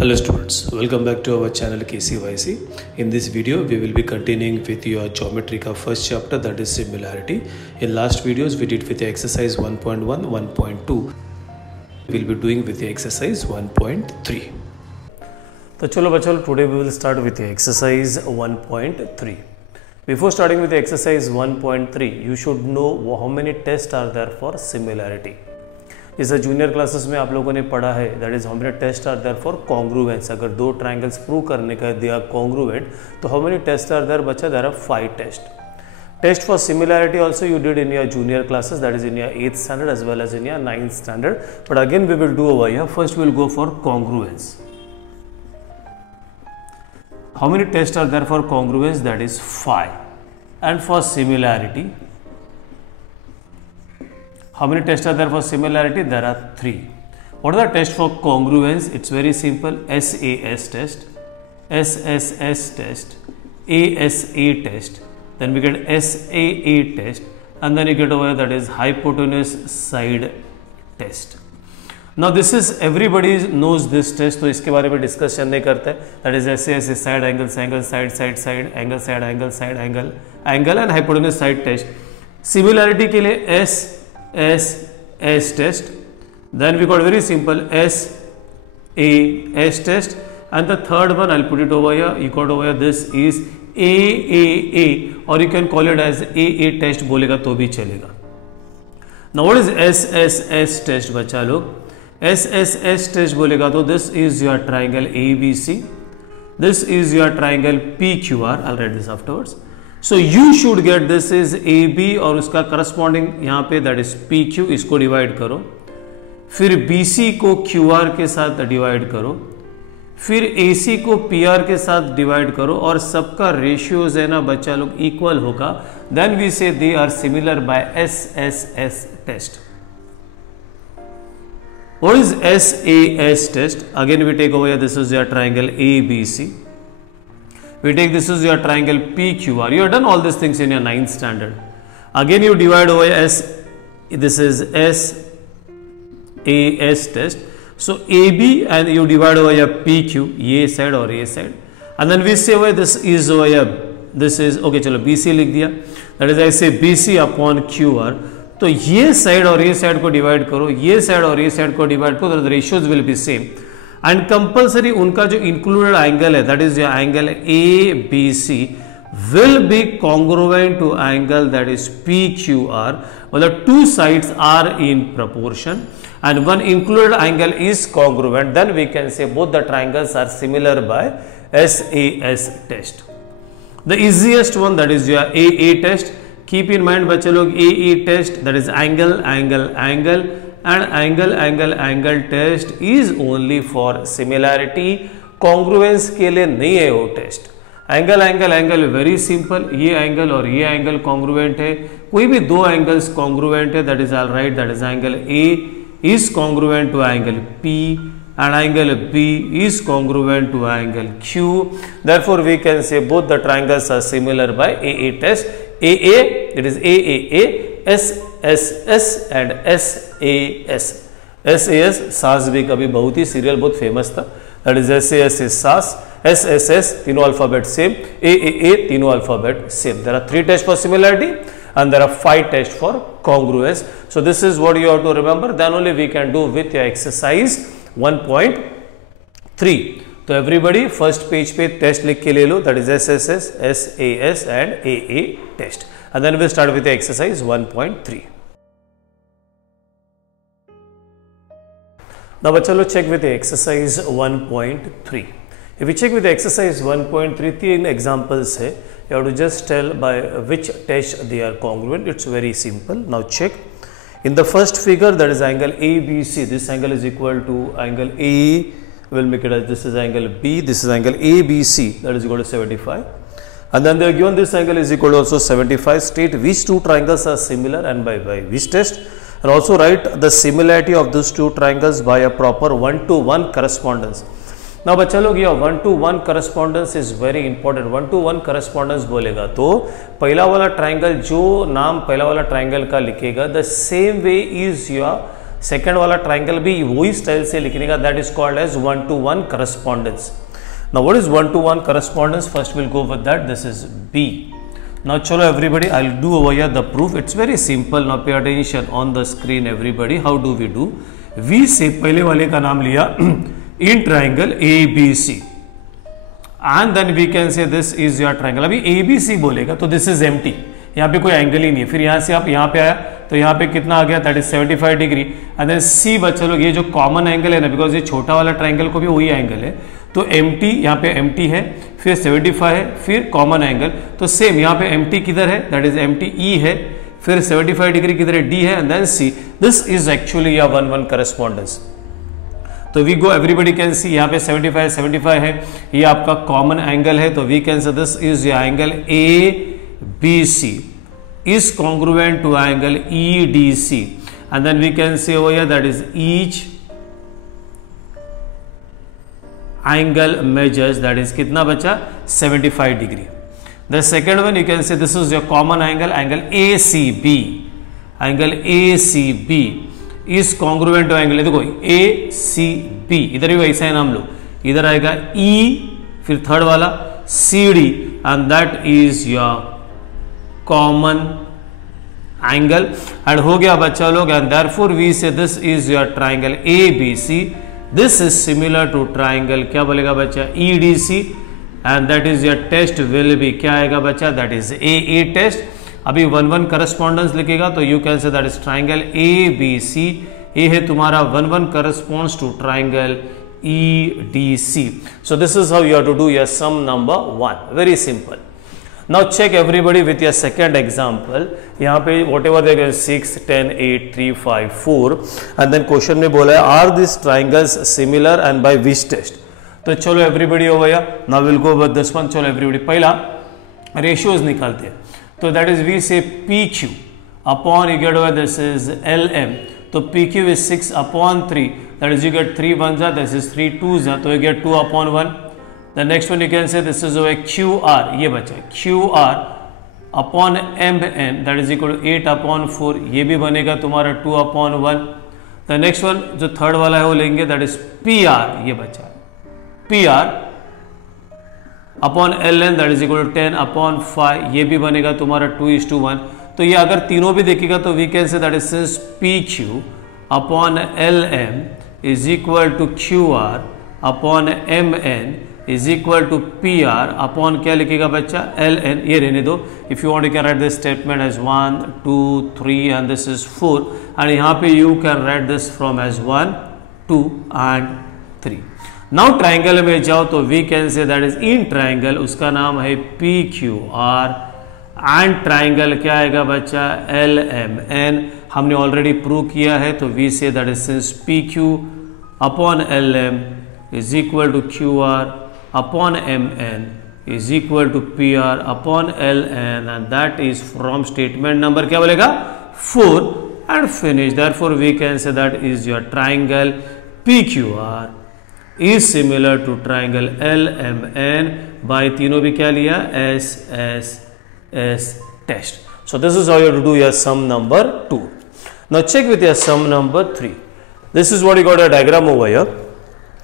Hello students, welcome back to our channel KCYC. In this video, we will be continuing with your geometry ka first chapter, that is similarity. In last videos, we did with the exercise 1.1, 1.2. We will be doing with the exercise 1.3. So chalo bachcho, today we will start with the exercise 1.3. Before starting with the exercise 1.3, you should know how many tests are there for similarity. इस junior classes में आप लोगों ने पढ़ा है that is how many test are there for congruence. अगर दो triangles prove करने का दे आर कॉन्ग्रुएंट तो how many test are there बच्चा? There are 5 test for similarity also you did in your junior classes, that is in your 8th standard as well as in your 9th standard. But again we will do over here. First we will go for congruence. How many test are there for congruence? That is 5. And for similarity, how many tests are there for similarity? There are 3. What are the tests for congruence? It's very simple. SAS test, SSS test, ASA test, then we get SAA test, and then you get over that is hypotenuse side test. Now this is everybody knows this test, तो इसके बारे में discussion नहीं करते. That is SAS is side angle, side, angle, side, angle and hypotenuse side test. Similarity के लिए S test, then we got very simple SAS test, and the third one I'll put it over here. You got over here, this is AAA, or you can call it as AA test बोलेगा तो भी चलेगा. Now what is SSS test बच्चा लोग? SSS test बोलेगा तो this is your triangle ABC, this is your triangle PQR. I'll write this afterwards. So you should get this is AB और उसका करस्पॉन्डिंग यहाँ पे दैट इज PQ. इसको divide करो, फिर BC को QR के साथ डिवाइड करो, फिर AC को PR के साथ डिवाइड करो, और सबका रेशियोज है ना बच्चा लोग इक्वल होगा. Then we say they are similar by SSS test. What is SAS test? Again we take over here, this is your triangle ABC. We take this is your triangle PQR. You have done all these things in your 9th standard. Again you divide over S, this is SAS test. So AB and you divide over your PQ, ये side और ये side, and then we say over this is over here, this is okay. चलो BC लिख दिया, that is I say BC upon QR. तो ये side और ये side को divide करो, ये side और ये side को divide करो, the ratios will be same. And compulsory उनका जो इंक्लूडेड एंगल है that is your angle ABC will be congruent to angle that is PQR. मतलब two sides are in proportion and one included angle is congruent, then we can say both the triangles are similar by SAS test. The easiest one, that is your AA test. Keep in mind बच्चे लोग, AA test that is angle and angle test is only for similarity. congruence के लिए नहीं है वो test. Angle very simple, ये angle और ये एंगल कॉन्ग्रुएंट है, कोई भी दो एंगल्स कॉन्ग्रुएंट है, that is all right. That is angle A is congruent to angle P and angle B is congruent to angle Q. Therefore we can say both the triangles are similar by AA test. AA, it is AAA, SSS and SAS. SAS भी कभी बहुत ही serial बहुत famous था. That is SAS is SAS, SSS तीनों alphabet same, AAA तीनों alphabet same. There are 3 test for similarity and there are 5 tests for congruence. So this is what you have to remember. Then only we can do with your exercise 1.3. तो everybody first page पे test लिख के ले लो, that is SSS, SAS and AA test. And then we'll start with the exercise 1.3. Now bachcha lo check with the exercise 1.3. If we check with the exercise 1.3, 3 examples hai. You have to just tell by which test they are congruent. It's very simple. Now check. In the first figure, that is angle ABC. This angle is equal to angle A. We'll make it as this is angle B. This is angle ABC. That is equal to 75. And then they are given this angle is equal to also 75. State which two triangles are similar and by which test. And also write the similarity of those two triangles by a proper 1-to-1 correspondence. ना बच्चा लोग, ये 1-to-1 correspondence is very important. 1-to-1 correspondence बोलेगा तो पहला वाला triangle, जो नाम पहला वाला ट्राइंगल का लिखेगा, the same way is your second वाला ट्राइंगल भी वही स्टाइल से लिखने का, that is called as 1-to-1 correspondence. Now what is 1-to-1 correspondence? First will go with that, this is B. Now चलो everybody, I will do over here the proof. It's very simple. Now pay attention on the screen everybody. How do we do? We say पहले वाले का नाम लिया in triangle ABC and then we can say this is your triangle. अभी ABC बोलेगा तो this is empty, यहाँ पे कोई एंगल ही नहीं है. फिर यहाँ से आप यहाँ पे आया तो यहाँ पे कितना आ गया, that is 75 degree. And then C बच्चा लोग, ये जो कॉमन एंगल है ना, बिकॉज ये छोटा वाला ट्राइंगल को भी वही एंगल है, तो एम्प्टी यहाँ पे एम्प्टी है, फिर 75 है, फिर कॉमन एंगल. तो सेम यहाँ पे एम्प्टी किधर है, दैट इज एम्प्टी E है, फिर 75 डिग्री किधर है, D है, and then C. This is actually या 1-1 करस्पॉन्डेंस. तो we go, everybody can see, यहाँ पे 75 है, ये आपका कॉमन एंगल है, तो we can say this is your angle ABC is congruent to angle EDC, and then we can say over here that is each angle measures, that is कितना बचा, 75 degree. The second one you can say this is your common angle, angle ACB. Angle ACB is congruent to angle, देखो ACB, इधर भी वैसा है नाम लो, इधर आएगा E, फिर थर्ड वाला CD, and that is your common angle. And हो गया बच्चा लोग, and therefore we say this is your triangle ABC. This is similar to triangle, क्या बोलेगा बच्चा, EDC, and that is your test will be, क्या आएगा बच्चा, दैट इज AA टेस्ट. अभी 1-1 करस्पॉन्डेंस लिखेगा तो you can say that is triangle ABC. A है तुम्हारा 1-1 corresponds to triangle EDC. So this is how you have to do your sum number 1. Very simple. Now check everybody with your second example. यहाँ पे whatever they give 6, 10, 8, 3, 5, 4 and then question में बोला है are these triangles similar and by which test? तो चलो everybody over here. Now we'll go with this one. चलो everybody, पहला ratios निकालते हैं. तो that is we say PQ upon you get over this is LM. तो PQ is 6 upon 3. That is you get 3 ones are, this is 3 twos are, तो you get 2 upon 1. The next one you can say this is over QR, ये बचा QR upon MN, that is equal to 8 upon 4, ये भी बनेगा तुम्हारा 2 upon 1. The next one जो third वाला है वो लेंगे, that is PR, ये बचा PR upon LN, that is equal to 10 upon 5, ये भी बनेगा तुम्हारा 2:1. तो ये अगर तीनों भी देखेगा तो we can say that is since PQ upon LM is equal to QR upon MN is equal to PR upon क्या लिखेगा बच्चा, LN, ये रहने दो. If you want you can write this statement as 1, 2, 3 and this is 4, and यहाँ पे you can write this from as 1, 2 and 3. Now triangle में जाओ तो we can say that is in triangle, उसका नाम है PQR and triangle क्या आएगा बच्चा, LMN. हमने ऑलरेडी प्रूव किया है, तो we say that is since PQ upon LM is equal to QR upon MN is equal to PR upon LN, and that is from statement number क्या बोलेगा, 4 and finish. Therefore we can say that is your triangle PQR is similar to triangle LMN by तीनों भी क्या लिया, S test. So this is how you have to do your sum number 2. Now check with your sum number 3. This is what you got a diagram over here.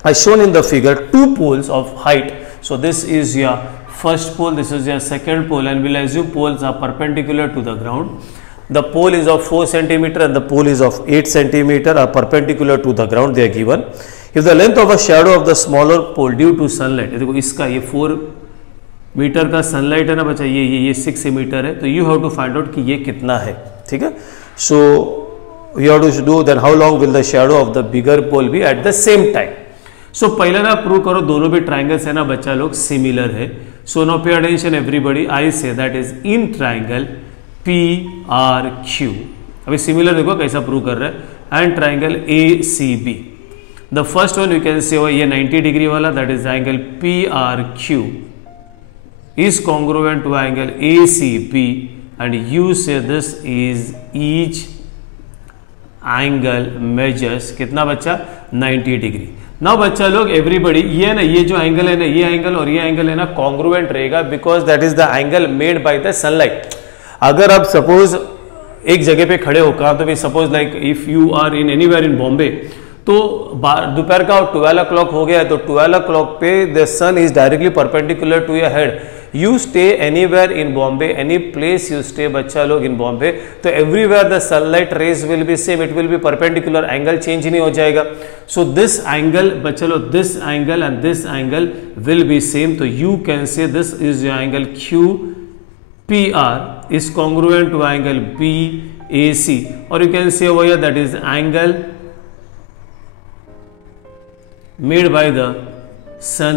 As shown in the figure, two poles of height. So this is your first pole, this is your second pole, and we'll assume poles are perpendicular to the ground. The pole is of 4 cm and the pole is of 8 cm are perpendicular to the ground, they are given. If the length of a shadow of the smaller pole due to sunlight, देखो इसका ये 4 metre का sunlight है ना बच्चा, ये 6 metre है, तो you have to find out कि ये कितना है. ठीक है, so you have to do then how long will the shadow of the bigger pole be at the same time. So पहले ना प्रूव करो दोनों भी ट्राइंगल्स है ना बच्चा लोग सिमिलर है. So now pay attention everybody, आई से that is in triangle PRQ. अभी सिमिलर देखो कैसा प्रूव कर रहा है, and triangle ACB. The first one you can से ये 90 डिग्री वाला, that is angle PRQ is congruent to angle ACB, and you say this is each angle measures कितना बच्चा, 90 डिग्री. नाउ बच्चा लोग एवरीबडी, ये ना ये जो एंगल है ना, ये एंगल और ये एंगल है ना कॉन्ग्रुएंट रहेगा, because that is the angle made by the sunlight. अगर आप सपोज एक जगह पे खड़े हो, कहाँ तो भी suppose like if you are in anywhere in Bombay, तो दोपहर का 12 o'clock हो गया है, तो 12 o'clock पे the sun is directly perpendicular to your head. You stay anywhere in Bombay, any place you stay बच्चा लोग इन बॉम्बे, तो everywhere the sunlight rays will be same, it will be perpendicular, angle change नहीं हो जाएगा. So this angle बच्चा लोग, this angle and this angle will be same. तो you can say this is your angle Q P R is congruent to angle B ए सी, और you can से over here that is angle made by the sun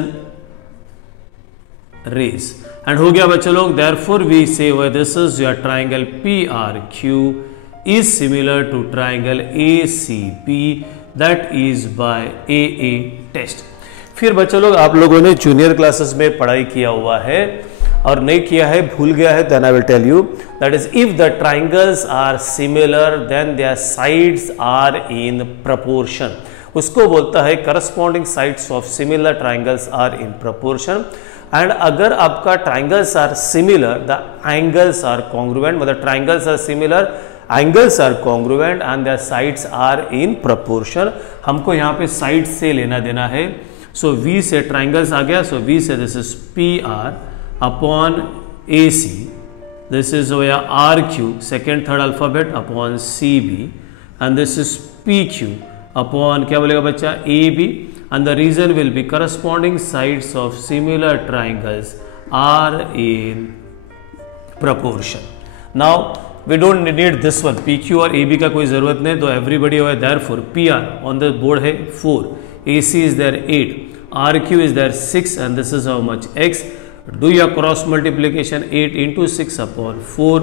rays. And हो गया बच्चे लोग, therefore we say well, this is your triangle PRQ is similar to triangle ACP that is by AA test. फिर बच्चे लोग आप लोगों ने जूनियर क्लासेस में पढ़ाई किया हुआ है और नहीं किया है, भूल गया है, then I will tell you that is if the triangles are similar then their sides are in proportion. उसको बोलता है corresponding sides of similar triangles are in proportion. And अगर आपका triangles are similar the angles are congruent, मतलब triangles are similar, angles are congruent and the sides are in proportion. हमको यहाँ पे side से लेना देना है. सो वी से ट्राइंगल्स आ गया, so we say this is P R upon A C, this is R Q second third alphabet upon C B, and this is P Q upon क्या बोलेगा बच्चा A B, and the reason will be corresponding sides of similar triangles are in proportion. Now we don't need this one, P Q और A B का कोई जरूरत नहीं, तो everybody हो, therefore P R on the board है 4, A C is there 8, R Q is there 6, and this is how much x. Do your cross multiplication 8 into 6 upon 4,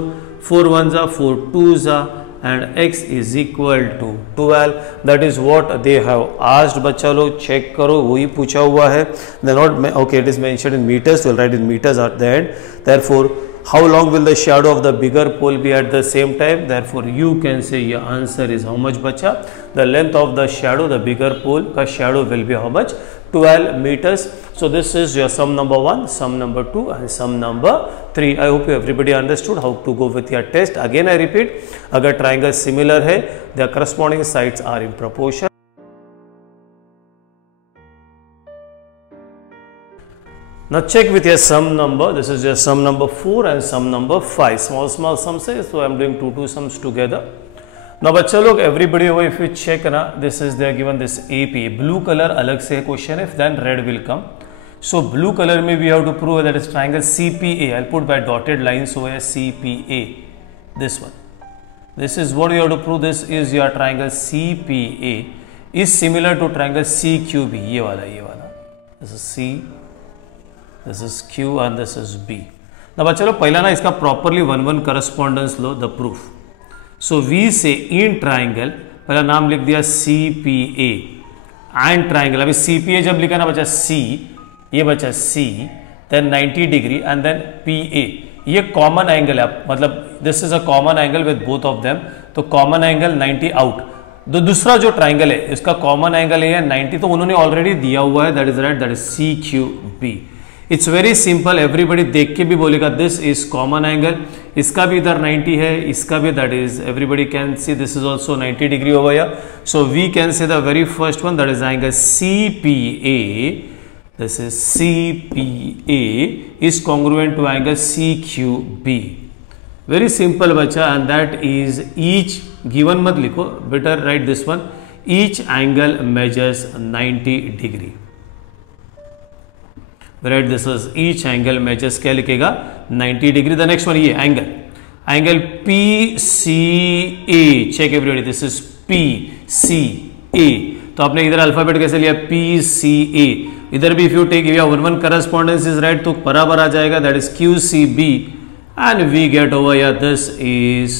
4 ones are 4 twos are, and x is equal to 12. That is what they have asked. बच्चा लोग check करो, वही पूछा हुआ है. They not okay, it is mentioned in meters, we'll write in meters at the end. Therefore how long will the shadow of the bigger pole be at the same time? Therefore you can say your answer is how much बच्चा, the length of the shadow, the bigger pole का shadow will be how much, 12 meters. So this is your sum number 1, sum number 2 and sum number 3. I hope you everybody understood how to go with your test. Again I repeat, अगर triangle similar है, their corresponding sides are in proportion. Now check with your sum number. This is your sum number 4 and sum number 5. Small sums है, so I am doing two sums together. Now बच्चा लोग everybody over, if you check ना, this is they are given this AP, blue color अलग से question है, then red will come. So blue color में we have to prove that is triangle CPA. I'll put by dotted lines over here, CPA. This one. This is what you have to prove. This is your triangle CPA is similar to triangle CQB. ये वाला. This is C, this is Q and this is B. Now बच्चा लोग पहला ना इसका properly 1-1 correspondence low, the proof. So we say in triangle, पहला नाम लिख दिया CPA and triangle. अभी CPA जब लिखा ना बच्चा C, ये बच्चा C, then 90 degree and then PA. ये कॉमन एंगल है, मतलब this is a common angle with both of them, तो कॉमन एंगल 90 आउट. तो दूसरा जो ट्राइंगल है इसका कॉमन एंगल है 90, तो उन्होंने ऑलरेडी दिया हुआ है, that is right, that is CQB. It's very simple, everybody देख के भी बोलेगा दिस इज कॉमन एंगल. इसका भी इधर 90 है, इसका भी, that is everybody can see this is also 90 degree over here. So we can say the very first one, that is angle CPA. This is CPA is congruent to angle CQB. Very simple बच्चा, and that is each given मत लिखो, better write this one. Each angle measures 90 degree. Write this as each angle measures क्या लिखेगा 90 degree. The next one ये angle PCA. Check everybody. This is PCA. तो आपने इधर alphabet कैसे लिया PCA. इधर भी इफ यू टेक या 1-1 करस्पॉन्डेंस इज राइट, तो बराबर आ जाएगा, that is QCB and we get over या दिस इज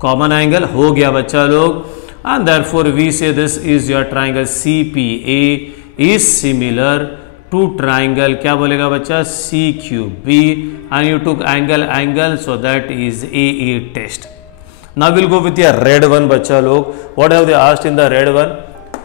कॉमन एंगल. हो गया बच्चा लोग, and therefore we say this is your triangle CPA is similar to triangle क्या बोलेगा बच्चा CQB, and you took angle so that is AA test. Now will go with your red one बच्चा लोग. What have they asked in the red one?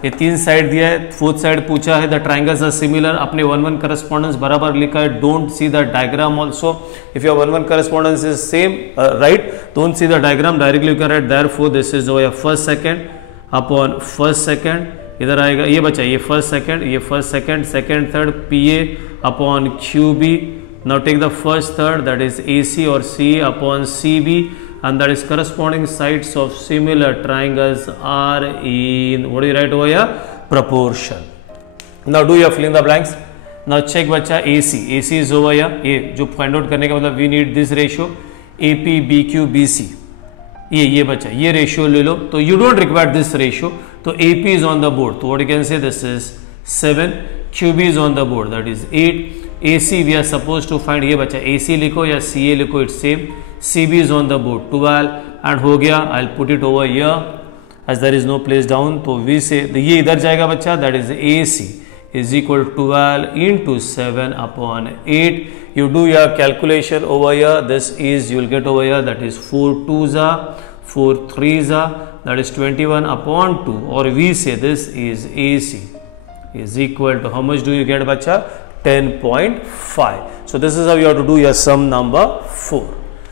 ये 3 side दिया है, 4th side पूछा है, द ट्राइंगल्स आर सिमिलर, अपने 1-1 correspondence बराबर लिखा है, don't see the diagram also, if your 1-1 correspondence is same right, don't see the diagram, directly you can write therefore this is your first second upon first second, इधर आएगा ये बचा, ये first second, ये first second, second third PA upon QB, now take the first third that is AC or CA upon CB, and that is corresponding sides of similar triangles are in, what do you write over here, proportion. Now do your fill in the blanks. Now check बच्चा AC is over here, ये जो find out करने का मतलब we need this ratio AP BQ BC, ये बच्चा ये ratio ले लो, तो you don't require this ratio, तो AP is on the board, तो what you can say this is 7, QB is on the board that is 8, AC we are supposed to find, ये बच्चा AC लिखो या CA लिखो, it's same, CB is on the board 12, and हो गया, I'll put it over here as there is no place down, तो V से ये इधर जाएगा बच्चा, that is AC is equal to 12 into 7 upon 8. You do your calculation over here, this is you will get over here, that is 4 2s are 4 3s are, that is 21 upon 2, or we say this is AC is equal to how much do you get bacha, 10.5. So this is how you have to do your sum number 4.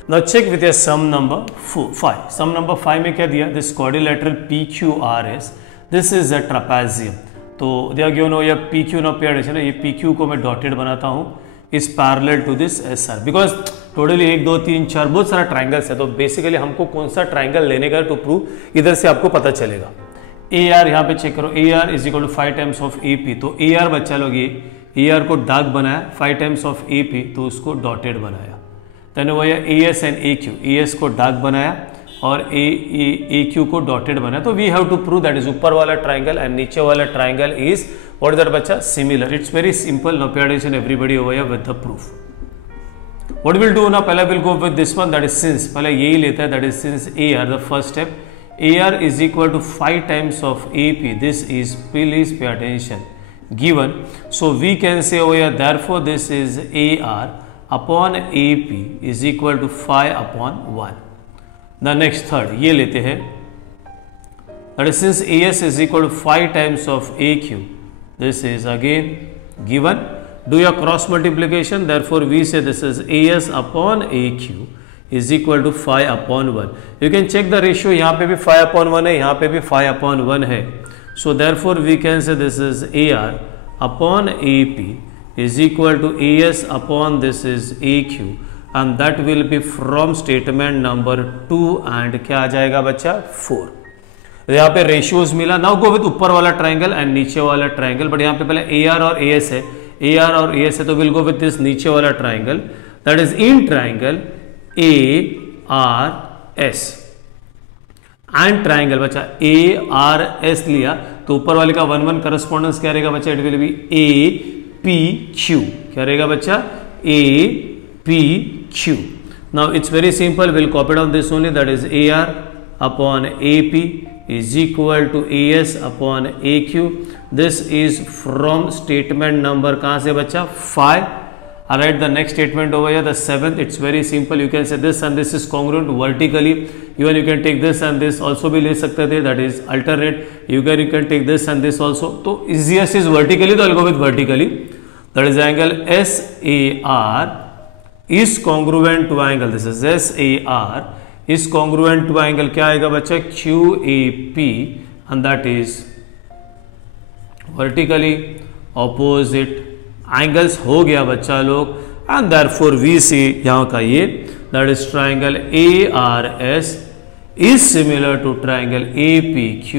Now check with your sum number 5. Sum number 5 में क्या दिया, this quadrilateral PQRS, this is a trapezium, तो दिया given हो या PQ ना pair है ना, ये PQ को मैं डॉटेड बनाता हूँ, is parallel to this SR, because totally 1 2 3 4 बहुत सारा ट्राइंगल्स है, तो बेसिकली हमको कौन सा ट्राइंगल लेने का टू प्रूव, इधर से आपको पता चलेगा। AR यहाँ पे चेक करो, AR is equal to 5 times of AP, तो AR बच्चा लोग ये AR को डार्क बनाया, 5 टाइम्स ऑफ AP तो उसको डॉटेड बनाया, देन वो AS एंड AQ, AS को डार्क बनाया और AQ को डॉटेड बनाया, तो we have to prove that is ऊपर वाला ट्राइंगल एंड नीचे वाला triangle is what is that बच्चा, similar. It's very simple, no pay attention everybody over here with the proof. What will do ना, पहले will go with this one, that is since, पहले यही लेता है, that is since AR, the first step, AR is equal to 5 times of AP, this is, please pay attention, given, so we can say over here, therefore this is AR upon AP is equal to 5 upon 1. The next third ये लेते हैं, that is since AS is equal to 5 times of AQ, this is again given, do your cross multiplication, therefore we say this is AS upon AQ is equal to 5 upon 1. You can check the ratio, यहाँ पे भी 5 upon 1 है, यहाँ पे भी 5 upon 1 है, so therefore we can say this is AR upon AP is equal to AS upon this is AQ, and that will be from statement number 2 and क्या आ जाएगा बच्चा 4। यहाँ पे रेशियोज मिला, नाउ गो विद ऊपर वाला triangle and नीचे वाला ट्राइंगल, बट यहाँ पे पहले AR और AS है, AR और AS है, तो विल गो विद दिस नीचे वाला triangle, that is in triangle ARS and triangle बच्चा ARS लिया, तो ऊपर वाले का 1 1 करस्पॉन्डेंस क्या रहेगा बच्चा, इट विल बी APQ, क्या रहेगा बच्चा APQ। Now it's very simple, will copy down this only, that is AR upon AP is equal to AS upon AQ, this is from statement number कहाँ से बच्चा 5। I write the next statement over here, the 7th, it's very simple, you can say this and this is congruent vertically, even you can take this and this also भी ले सकते थे, that is alternate, you can take this and this also, तो easiest is vertically, तो I'll go with vertically, that is angle SAR is congruent to angle, this is SAR is congruent to angle क्या आएगा बच्चा QAP, and that is vertically opposite angles हो गया बच्चा लोग, and therefore we सी यहाँ का ये, that is triangle ARS is similar to triangle APQ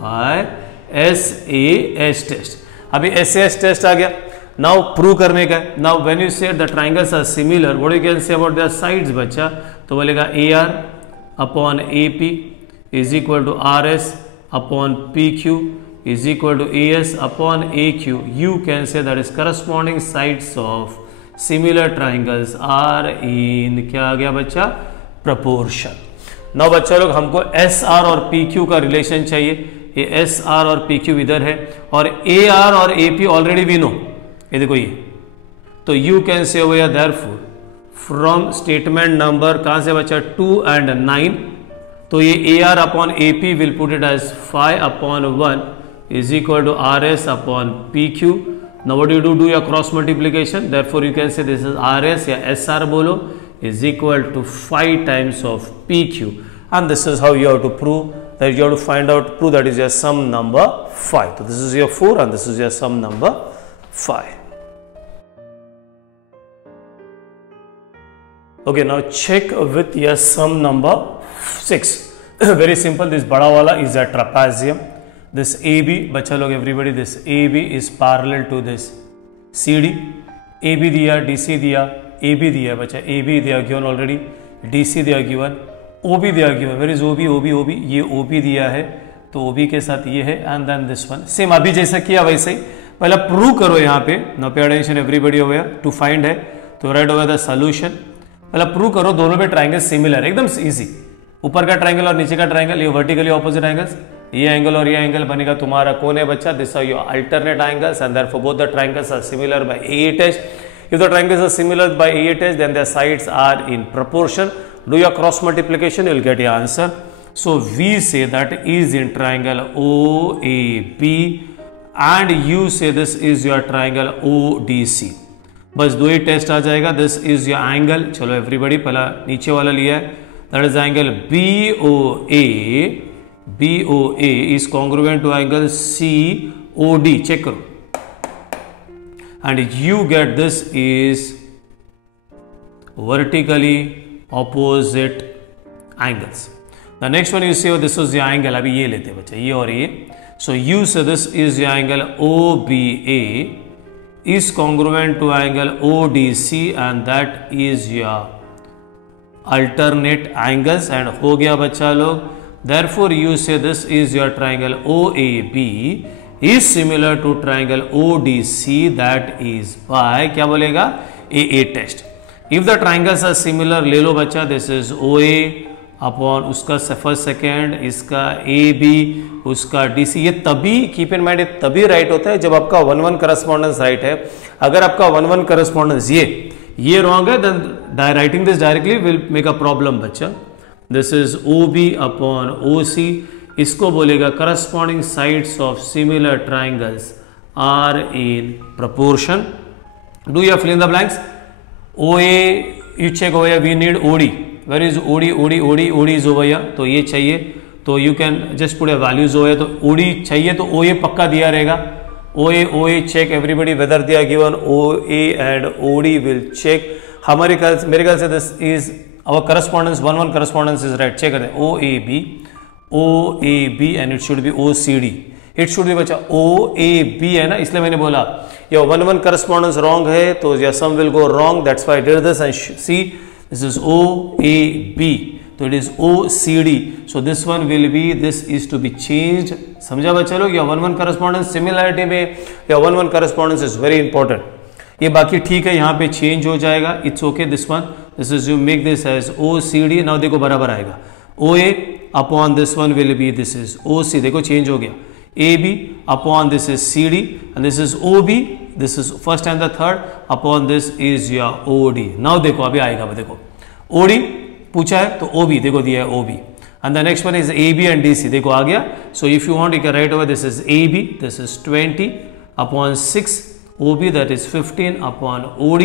by SAS test. अभी SAS टेस्ट आ गया, नाउ प्रूव करने का, now when you say the triangles are similar, what you can say about their sides बच्चा, तो बोलेगा AR upon AP is equal to RS upon PQ is equal to AS upon AQ, you can say that is corresponding sides of similar triangles are in क्या आ गया बच्चा proportion। now बच्चा लोग हमको SR और PQ का relation चाहिए, ये SR और PQ इधर है और AR और AP ऑलरेडी वी नो, ये देखो ये, तो you can say over here therefore from statement number कहाँ से बच्चा 2 and 9, तो ये AR upon AP will put it as 5 upon 1, is equal to RS upon PQ. Now what do? Do your cross multiplication. Therefore you can say this is RS या SR बोलो is equal to 5 times of PQ. And this is how you have to prove that you have to find out, prove that is your sum number 5. So this is your 4 and this is your sum number 5. Okay, now check with your sum number 6. Very simple. This bada wala is a trapezium. This AB, बच्चा लोग everybody, this AB is parallel to this CD. AB दिया, DC दिया, AB दिया बच्चा, AB दिया given already, DC दिया given, OB दिया given. Where is OB? OB ये OB दिया है, तो OB के साथ ये है and then this one. Same अभी जैसा किया वैसे ही. पहला प्रूव करो यहाँ पे. Now pay attention everybody over here. To find है, तो write over the solution. पहला प्रूव करो दोनों पे ट्राइंगल सिमिलर, एकदम इजी. ऊपर का ट्राइंगल और नीचे का ट्राइंगल, ये वर्टिकली ऑपोजिट एंगल्स, ये एंगल और ये एंगल बनेगा तुम्हारा कौन है बच्चा? This are your alternate angles and therefore both the triangles are similar by AA test. If the triangles are similar by AA test, then their sides are in proportion. Do your cross multiplication, you will get your answer. So we say that is in triangle OAB and you say this is your triangle ODC. बस दो ही test आ जाएगा. This is your angle. चलो everybody, पहला नीचे वाला लिया है, that is angle BOA. BOA is congruent to angle COD. Check करो and you get this is vertically opposite angles. The next one you say this is your angle. अभी ये लेते हैं बच्चा, ये और ये. So you say this is your angle OBA is congruent to angle ODC and that is your alternate angles and हो गया बच्चा लोग. Therefore you say this is your triangle OAB is similar to triangle ODC, that is by क्या बोलेगा? AA test. If the triangles are similar, ले लो बच्चा, this is OA upon उसका first second, इसका AB, उसका DC. ये तभी keep in mind, तभी राइट होता है जब आपका 1-1 करस्पॉन्डेंस राइट है. अगर आपका 1-1 करस्पॉन्डेंस ये रॉन्ग है, then writing this directly will make a problem बच्चा. This is OB upon OC. इसको बोलेगा corresponding sides of similar triangles are in proportion. Do you fill in the blanks? OA you check over here, we need OD. Where is OD? OD is over here. तो ये चाहिए, तो you can just put a values over here. तो OD चाहिए तो OA पक्का दिया रहेगा. OA check everybody whether they are given. OA and OD will check. हमारे मेरे ख्याल से this is our correspondence, 1-1 correspondence is right. check करते हैं OAB and it should be OCD. It should be बच्चा OAB है ना, इसलिए मैंने बोला your 1-1 correspondence wrong है तो your sum will go wrong. That's why I did this. And see, this is OAB, so it is OCD. So this one will be, this is to be changed. समझा बच्चा लोग? your 1-1 correspondence similarity में your 1-1 correspondence is very important. ये बाकी ठीक है, यहाँ पे चेंज हो जाएगा. It's okay. This one, this is you make this as OCD. now देखो बराबर आएगा. OA upon this one will be, this is OC. देखो चेंज हो गया. AB upon this is CD and this is OB. This is first and the third upon this is your OD. now देखो अभी आएगा, देखो OD पूछा है तो OB देखो दिया है OB and the next one is AB and DC. देखो आ गया. so if you want you can write over, this is AB, this is 20 upon 6, OB that is 15 upon OD.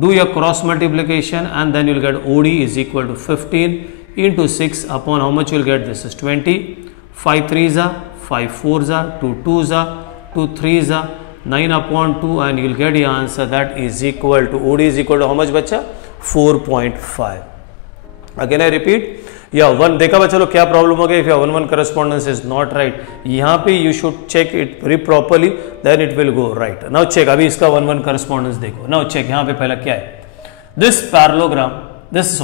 do your cross multiplication and then you'll get OD is equal to 15 into 6 upon how much you'll get? This is 20. 5 3s are 5 4s are 2 2s are 2 3s are 9 upon 2 and you will get your answer, that is equal to OD is equal to how much बच्चा? 4.5. Again I repeat, yeah, 1 देखा बच्चा लोग क्या problem हो गया? if your 1-1 correspondence is not right, यहाँ पे you should check it very properly, then it will go right. now check, अभी इसका 1-1 correspondence देखो. now check यहाँ पे पहला क्या है? this parallelogram, this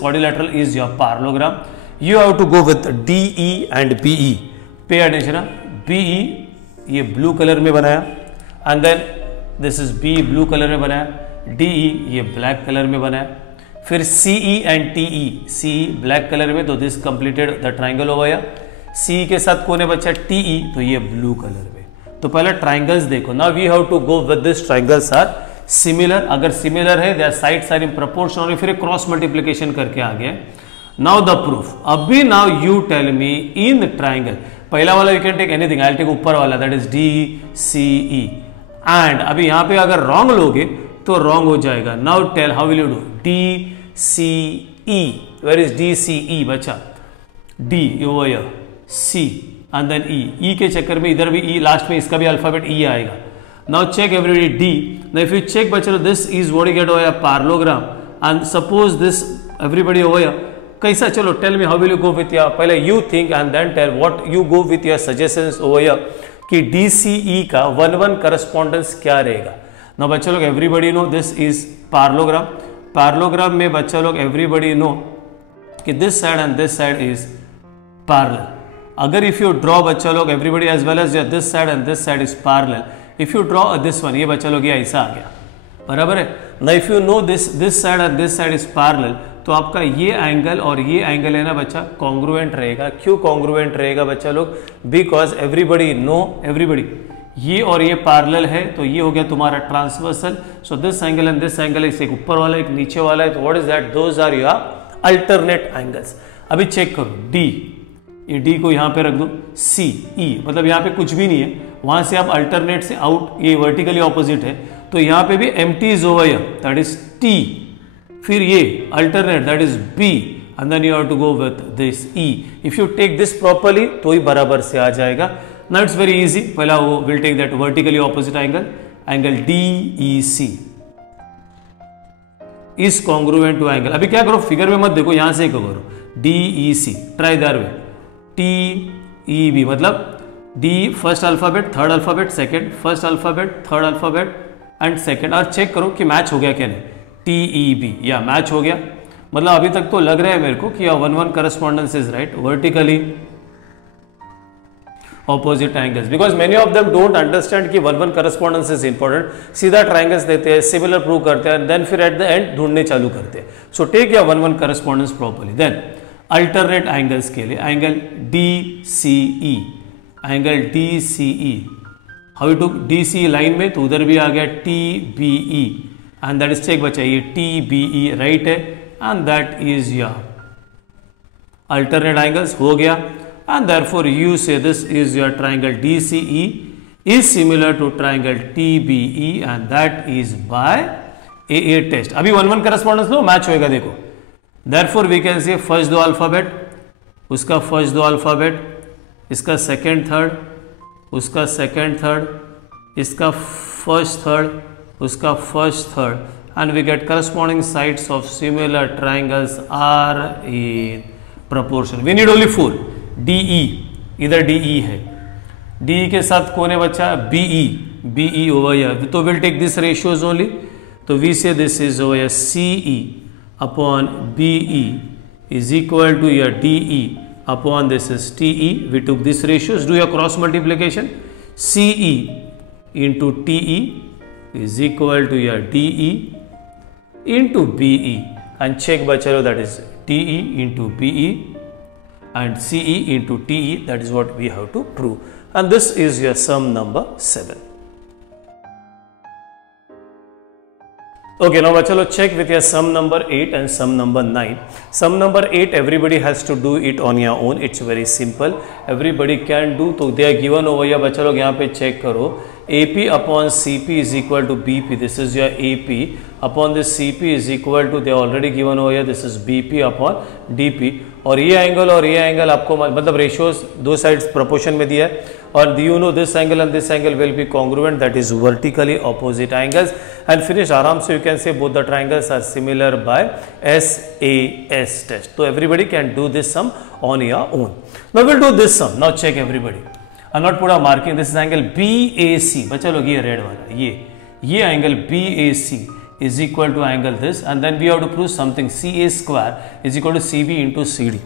quadrilateral is your parallelogram. you have to go with DE and BE. पे attention. BE ये ब्लू कलर में बनाया and then this is B blue colour में बनाया. DE ये ब्लैक कलर में बनाया. फिर CE and TE, CE black colour में, तो दिस कंप्लीटेड द ट्राइंगल हो गया. CE के साथ कौन है बच्चा? TE, तो ये ब्लू कलर में. तो पहले ट्राइंगल्स देखो. Now we have to go with this triangles are similar. अगर सिमिलर है their sides are in proportion, और फिर क्रॉस मल्टीप्लिकेशन करके आ गया. Now the proof. अभी now you tell me in triangle पहला वाला you can take anything, I will take ऊपर वाला, दैट इज DCE। एंड अभी यहाँ पे अगर रॉन्ग लोगे तो रॉन्ग हो जाएगा। Now tell how will you do, DCE, where is DCE बच्चा, D over here, C and then E के चक्कर में इधर भी E लास्ट में, इसका भी अल्फाबेट E आएगा। Now check everybody D, now if you check बच्चों this is what you get over parallelogram and suppose this everybody over here, कैसा, चलो tell me how will you go with your, पहले you think and then tell what you go with your suggestions over here कि DCE का 1-1 correspondence क्या रहेगा। Now बच्चा लोग everybody know this is parallelogram, parallelogram में बच्चा लोग एवरीबडी नो कि this side and this side is parallel. अगर इफ यू ड्रॉ बच्चा लोग everybody as well as this side and this side is parallel, if you draw this one, ये बच्चा लोग ये ऐसा आ गया, बराबर है ना। If you know this side and this side is parallel, तो आपका ये एंगल और ये एंगल है ना बच्चा कॉन्ग्रुएंट रहेगा। क्यों कॉन्ग्रुएंट रहेगा बच्चा लोग, बिकॉज एवरीबडी नो, एवरीबडी ये और ये पैरेलल है, तो ये हो गया तुम्हारा transversal. So this angle and this angle, एक ऊपर वाला एक नीचे वाला है, तो what is that, those are your alternate angles. अभी चेक करो D, ये D को यहाँ पे रख दो, CE मतलब यहाँ पे कुछ भी नहीं है, वहां से आप अल्टरनेट से आउट, ये वर्टिकली ऑपोजिट है, तो यहाँ पे भी empty is over here, that is T, फिर ये alternate that is B and then you have to go with this E। If you take this properly तो ही बराबर से आ जाएगा। नाउ इट्स वेरी इजी, पहला वो will take that vertically opposite angle, angle DEC is congruent to angle. अभी क्या करो, फिगर में मत देखो, यहां से करो DEC, try that way, TEB मतलब D first alphabet, third alphabet, second, first alphabet, third alphabet and second, और चेक करो कि मैच हो गया क्या नहीं, TEB या मैच हो गया। मतलब अभी तक तो लग रहा है मेरे को कि 1-1 correspondence is right, vertically opposite angles, because many of them don't understand कि 1-1 correspondence is important, सीधा triangles देते हैं, similar prove करते हैं, then फिर at the end ढूंढने चालू करते हैं। So take your 1-1 correspondence properly, then alternate angles के लिए angle DCE, angle DCE, how you took DCE line में, तो उधर भी आ गया TBE and that is check बचा, ये TBE right है and that is your alternate angles हो गया। And therefore you say this is your triangle DCE is similar to triangle TBE and that is by AA test। अभी 1-1 correspondence लो, match होएगा देखो। Therefore we can say first दो alphabet, उसका first दो alphabet, इसका second third, उसका second third, इसका first third, उसका first third and we get corresponding sides of similar triangles are in proportion। We need only 4। DE, इधर DE है, DE के साथ कौन है बच्चा, BE over here, तो we'll take this ratios only, तो we say this is over here CE upon BE is equal to your DE upon this is TE, we took this ratios, do your cross multiplication, CE into TE is equal to your DE into BE and check bachalo, that is TE into BE and CE into TE, that is what we have to prove, and this is your sum number 7. Okay, now chalo check with your sum number 8 and sum number 9. Sum number 8 everybody has to do it on your own, it's very simple, everybody can do, तो they are given over here बच्चा लोग यहाँ पे check करो, AP upon CP is equal to BP, this is your AP upon this CP is equal to, they are already given over here, this is BP upon DP, और ये angle आपको मतलब ratios दो sides proportion में दिया है, और you know this angle and this angle will be congruent, that is vertically opposite angles and finish. आराम से you can say both the triangles are similar by SAS test, तो everybody can do this sum on your own. Now will do this sum, now check everybody, I not put a marking, this is angle BAC, बच्चा लोग ये red वाला, ये angle BAC is equal to angle this, and then we have to prove something, CA square is equal to CB into CD।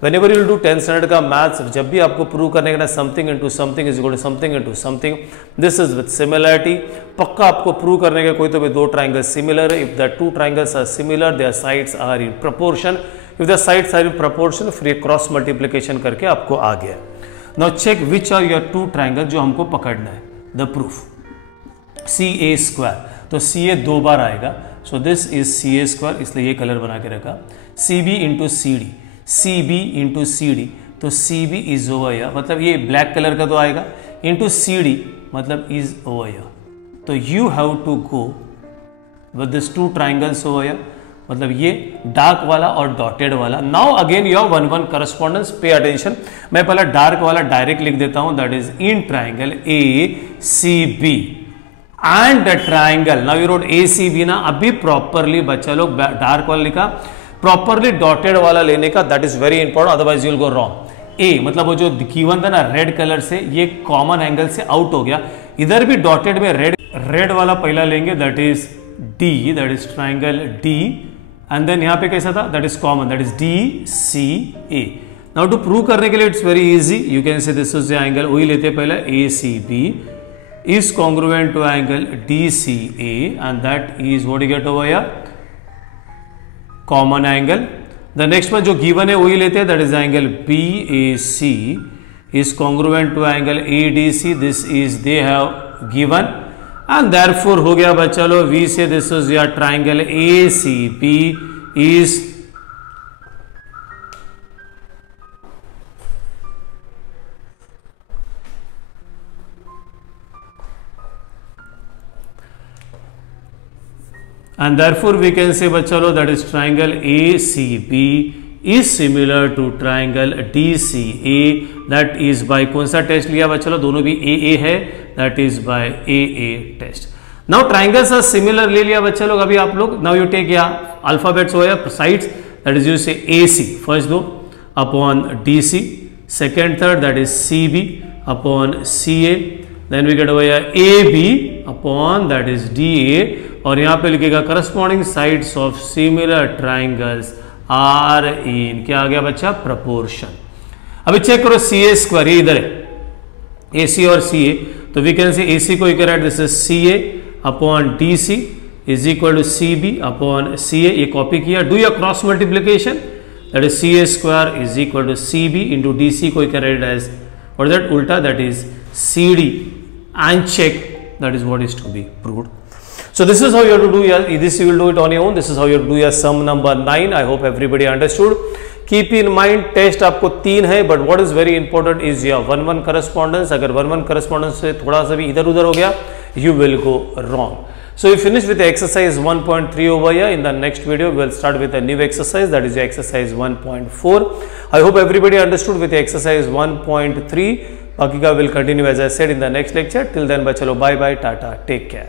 whenever you will do 10th standard का maths, जब भी आपको prove करने का ना something into something is equal to something into something, this is with similarity, पक्का आपको prove करने का कोई तो भी दो ट्राइंगल सिमिलर है, if the two triangles are similar their sides are in proportion, if the sides are in proportion, फिर ये क्रॉस मल्टीप्लिकेशन करके आपको आ गया। Now check which are your two triangle जो हमको पकड़ना है, द प्रूफ CA स्क्वायर, तो CA दो बार आएगा, so this is CA square, इसलिए ये कलर बना के रखा, CB into CD, CB into CD, तो C B is over here, मतलब ये ब्लैक कलर का तो आएगा, इंटू सी डी मतलब इज ओवर हियर. तो you have to go with this two triangles over here, मतलब ये डार्क वाला और डॉटेड वाला. Now again your 1-1 correspondence, pay attention. मैं पहला डार्क वाला डायरेक्ट लिख देता हूं, that is in triangle A C B and the triangle. Now you wrote A C B ना, अभी प्रॉपरली बच्चा लोग डार्क वाला लिखा, प्रॉपरली डॉटेड वाला लेने का, that is very important, otherwise you will go wrong. ए मतलब वो जो गिवन था ना रेड कलर से, ये कॉमन एंगल से आउट हो गया. इधर भी डॉटेड में रेड वाला पहला लेंगे, that is D, that is triangle D. And then यहां पे कैसा था, that is common, that is D C A. Now to prove करने के लिए it's very easy, you can say this is the angle, वही लेते पहले A C B is congruent to angle DCA and that is what you get over here, common angle. The next one जो given है वही लेते हैं, that is angle BAC is congruent to angle ADC. This is they have given and therefore हो गया बच्चा लो, we say this is your triangle ACB is and therefore we can say बच्चा लो that is triangle ACB is similar to triangle DCA, that is by कौन सा test लिया बच्चा लो, दोनों भी AA है, that is by AA test. now triangles are similar ले लिया बच्चा लोग. अभी आप लोग now you take या alphabets हो या sides, that is you say AC first दो upon DC, second third that is CB upon CA, then we get over here AB upon that is DA, और यहां पे लिखेगा corresponding sides of similar triangles are in क्या आ गया बच्चा, proportion. अभी चेक करो सी ए स्क्वायर, ये इधर है ए सी और सी ए, तो वी कैन से ए सी को equal this is C A upon D C is equal to C B upon C A. ये कॉपी किया, do your cross multiplication, that is C A square is equal to C B into D C को equal as what is that उल्टा, that is C D and check, that is what is to be proved. So this is how you have to do your, this you will do it on your own. This is how you have to do your sum number 9. I hope everybody understood. Keep in mind test आपको 3 है, but what is very important is your 1-1 correspondence. अगर 1-1 correspondence से थोड़ा सा भी इधर उधर हो गया, you will go wrong. So we finish with the exercise 1.3 over here. In the next video we will start with a new exercise, that is the exercise 1.4. I hope everybody understood with the exercise 1.3. बाकी का will continue as I said in the next lecture. Till then बच्चों, bye bye, tata, take care.